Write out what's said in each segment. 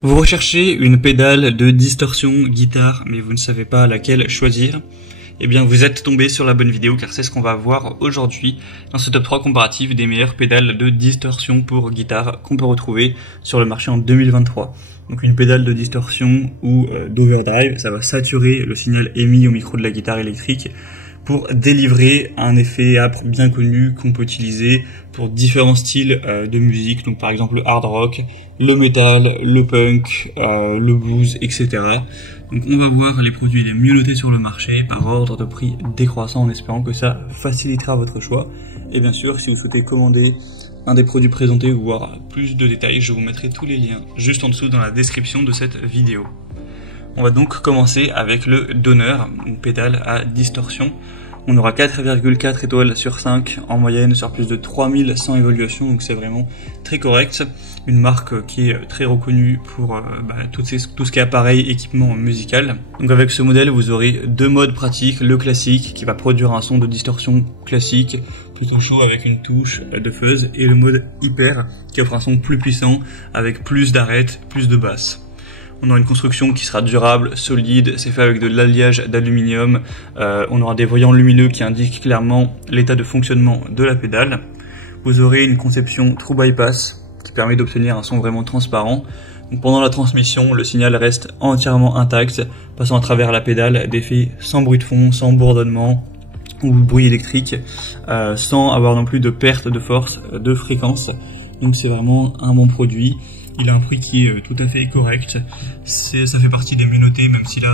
Vous recherchez une pédale de distorsion guitare, mais vous ne savez pas laquelle choisir? Eh bien, vous êtes tombé sur la bonne vidéo, car c'est ce qu'on va voir aujourd'hui dans ce top 3 comparatif des meilleures pédales de distorsion pour guitare qu'on peut retrouver sur le marché en 2023. Donc une pédale de distorsion ou d'overdrive, ça va saturer le signal émis au micro de la guitare électrique pour délivrer un effet âpre bien connu qu'on peut utiliser pour différents styles de musique, donc par exemple le hard rock, le metal, le punk, le blues, etc. Donc on va voir les produits les mieux notés sur le marché par ordre de prix décroissant en espérant que ça facilitera votre choix. Et bien sûr, si vous souhaitez commander un des produits présentés ou voir plus de détails, je vous mettrai tous les liens juste en dessous dans la description de cette vidéo. On va donc commencer avec le Donner, une pédale à distorsion. On aura 4,4 étoiles sur 5 en moyenne sur plus de 3100 évaluations, donc c'est vraiment très correct. Une marque qui est très reconnue pour tout ce qui est appareil, équipement musical. Donc avec ce modèle, vous aurez deux modes pratiques, le classique qui va produire un son de distorsion classique, plutôt chaud avec une touche de fuzz, et le mode hyper qui offre un son plus puissant avec plus d'arêtes, plus de basses. On aura une construction qui sera durable, solide, c'est fait avec de l'alliage d'aluminium. On aura des voyants lumineux qui indiquent clairement l'état de fonctionnement de la pédale. Vous aurez une conception True Bypass qui permet d'obtenir un son vraiment transparent. Donc pendant la transmission, le signal reste entièrement intact, passant à travers la pédale d'effets sans bruit de fond, sans bourdonnement ou bruit électrique, sans avoir non plus de perte de force, de fréquence. Donc c'est vraiment un bon produit. Il a un prix qui est tout à fait correct. Ça fait partie des mieux notés, même si là,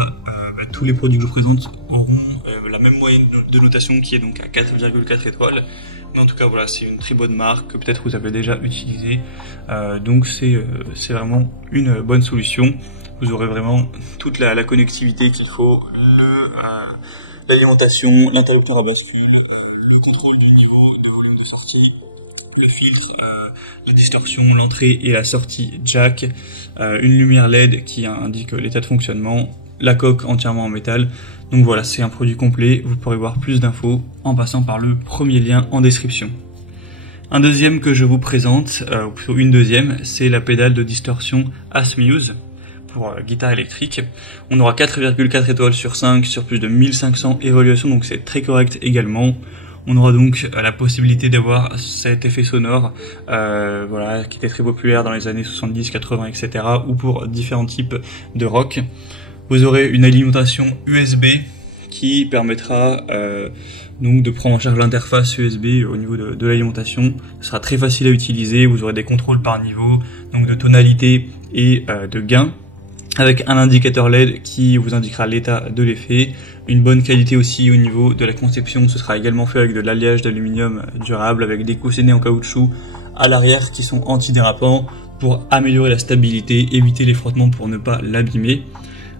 tous les produits que je vous présente auront la même moyenne de notation qui est donc à 4,4 étoiles. Mais en tout cas, voilà, c'est une très bonne marque que peut-être vous avez déjà utilisée. Donc c'est vraiment une bonne solution. Vous aurez vraiment toute la connectivité qu'il faut, l'alimentation, l'interrupteur à bascule, le contrôle du niveau de volume de sortie, le filtre, la distorsion, l'entrée et la sortie jack, une lumière LED qui indique l'état de fonctionnement, la coque entièrement en métal. Donc voilà, c'est un produit complet. Vous pourrez voir plus d'infos en passant par le premier lien en description. Un deuxième que je vous présente, ou plutôt une deuxième, c'est la pédale de distorsion Asmuse pour guitare électrique. On aura 4,4 étoiles sur 5 sur plus de 1500 évaluations, donc c'est très correct également. On aura donc la possibilité d'avoir cet effet sonore qui était très populaire dans les années 70, 80, etc. ou pour différents types de rock. Vous aurez une alimentation USB qui permettra donc de prendre en charge l'interface USB au niveau de l'alimentation. Ce sera très facile à utiliser, vous aurez des contrôles par niveau, donc de tonalité et de gain, avec un indicateur LED qui vous indiquera l'état de l'effet. Une bonne qualité aussi au niveau de la conception, ce sera également fait avec de l'alliage d'aluminium durable, avec des coussinets en caoutchouc à l'arrière qui sont antidérapants pour améliorer la stabilité, éviter les frottements pour ne pas l'abîmer.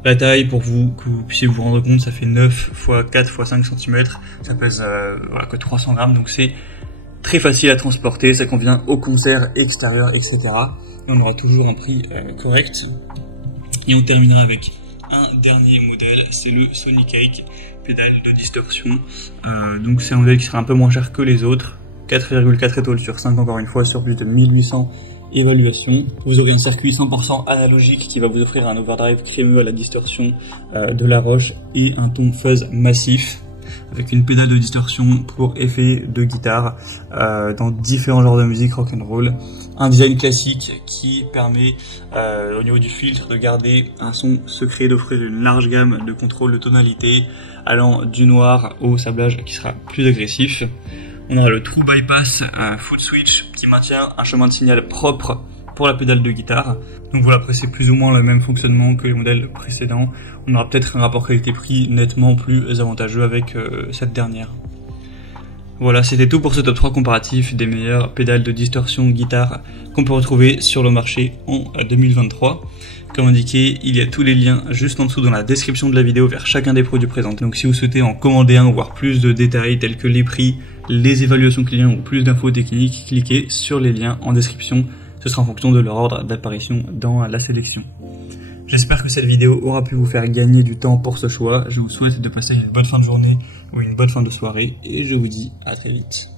La taille, pour que vous puissiez vous rendre compte, ça fait 9 x 4 x 5 cm, ça pèse que 300 grammes, donc c'est très facile à transporter, ça convient aux concerts extérieurs, etc. Et on aura toujours un prix correct. Et on terminera avec un dernier modèle, c'est le Sony Cake, pédale de distorsion. Donc c'est un modèle qui sera un peu moins cher que les autres, 4,4 étoiles sur 5 encore une fois, sur plus de 1800 évaluations. Vous aurez un circuit 100% analogique qui va vous offrir un overdrive crémeux à la distorsion de la roche et un ton fuzz massif, avec une pédale de distorsion pour effet de guitare dans différents genres de musique rock'n'roll. Un design classique qui permet au niveau du filtre de garder un son secret, d'offrir une large gamme de contrôle de tonalité allant du noir au sablage qui sera plus agressif. On aura le True Bypass, un foot switch qui maintient un chemin de signal propre pour la pédale de guitare. Donc voilà, après c'est plus ou moins le même fonctionnement que les modèles précédents. On aura peut-être un rapport qualité-prix nettement plus avantageux avec cette dernière. Voilà, c'était tout pour ce top 3 comparatif des meilleures pédales de distorsion guitare qu'on peut retrouver sur le marché en 2023. Comme indiqué, il y a tous les liens juste en dessous dans la description de la vidéo vers chacun des produits présentés. Donc si vous souhaitez en commander un ou voir plus de détails tels que les prix, les évaluations clients ou plus d'infos techniques, cliquez sur les liens en description. Ce sera en fonction de leur ordre d'apparition dans la sélection. J'espère que cette vidéo aura pu vous faire gagner du temps pour ce choix. Je vous souhaite de passer une bonne fin de journée ou une bonne fin de soirée et je vous dis à très vite.